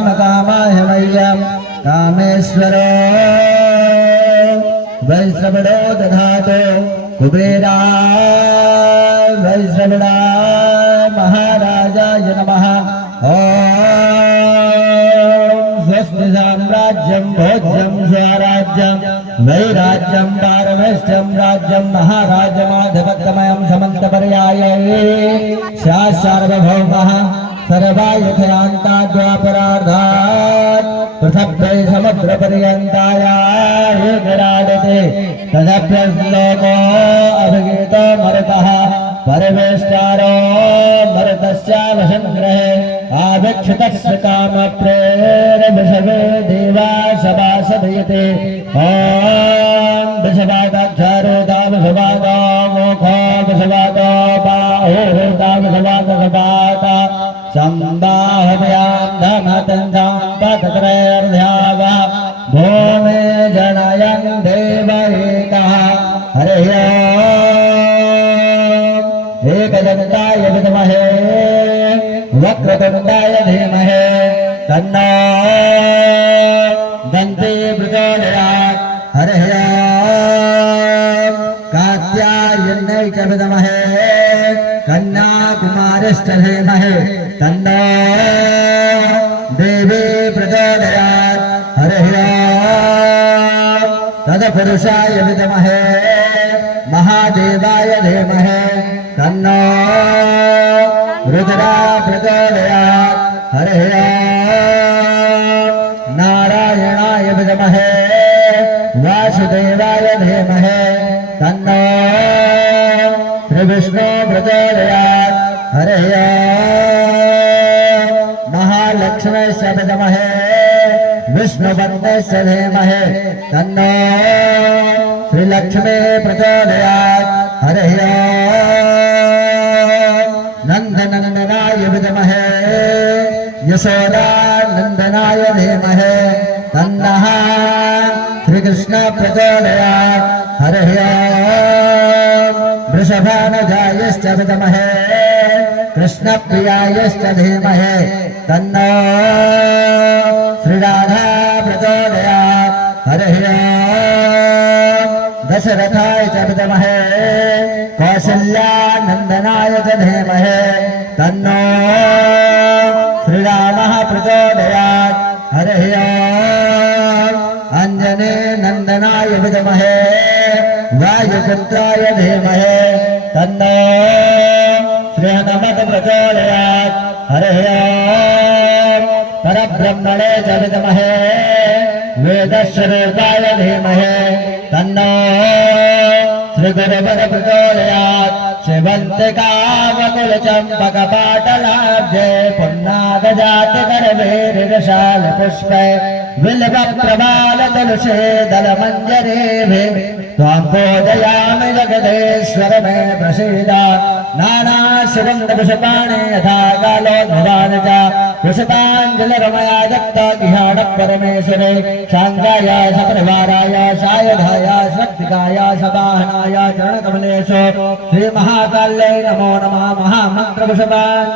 कामकामाय मह्यं कामेश्वरो वैश्रवणो दधातु कुबेराय वैश्रवणाय महाराजाय नमः। स्वस्ति साम्राज्यं भोज्यं स्वराज्यं वैराज्यं पारमेष्ठ्यं राज्यं महाराजमाधिपत्यमयं समन्तपर्याये सार्वभौमः सर्वायुधयान्ताद्वापरार्धात् पृथक्वै समुद्रपर्यन्ताय एकराडते तदप्यश्लोको अभिगीतो मरुतः परमेष्टारो मरुतस्यावसङ्ग्रहे आवेक्षितस्य कामप्रेरवृषभे देवा सभासदयते। ॐ वृषभादाक्षारोदावृषभादा मोखो वृषभादा बाहुर्दावृषभादा सम्बाहव्यां धमतन्धां पतत्रैर्ध्याव भूमे जनयन् देवैकः। हरिः ॐ एकदन्ताय विद्महे वक्रतुण्डाय धीमहि तन्नो दन्ती प्रचोदयात्। हरिः ॐ कात्यायन्यै च विद्महे कन्याकुमारिश्च धीमहि तन्नो देवी प्रचोदयात्। हरिः ॐ तत्पुरुषाय विद्महे महादेवाय धीमहि तन्नो रुद्रा प्रचोदयात्। हरिः ॐ नारायणाय विद्महे वासुदेवाय धीमहि तन्नो श्रीविष्णु प्रचोदयात्। हरिः ॐ महालक्ष्मीश्च विद्महे विष्णुपत्नीश्च धीमहि तन्नो श्रीलक्ष्मी प्रचोदयात्। हरिः ॐ नन्दनन्दनाय विद्महे यशोदानन्दनाय धीमहि तन्नः श्रीकृष्ण प्रचोदयात्। हरिः ॐ वृषभानुजायश्च विद्महे कृष्णप्रियायश्च धीमहि तन्नो श्रीराधा प्रचोदयात्। हरिः ॐ दशरथाय च विद्महे कौसल्यानन्दनाय च धीमहि तन्नो श्रीरामः प्रचोदयात्। हरिः ॐ अञ्जनेयनन्दनाय विद्महे वायुपुत्राय धीमहि तन्नो श्रीहनुमत् प्रचोदयात्। हरिः ॐ परब्रह्मणे च विद्महे वेदस्वरूपाय धीमहि तन्नो श्रीगुरुवर प्रचोदयात्। शिवन्तिकावकुलचम्पकपाटलाब्जे पुन्नागजातिकरवेरिरशालपुष्पे बिल्वप्रबालतुलसी दलमञ्जरीभिः त्वां पूजयामि जगदेश्वर मे प्रसीद। नानासुगन्धपुष्पाणि यथा कालोद्भवानि च पुष्पाञ्जलिर्मया दत्ता गृहाणपरमेश्वरे शान्ताय सपरिवाराय सायुधाय शक्तिकाय सदाहनाय चरणकमलेषु श्रीमहाकाल्यै नमो नमः। महामन्त्रपुष्पाणि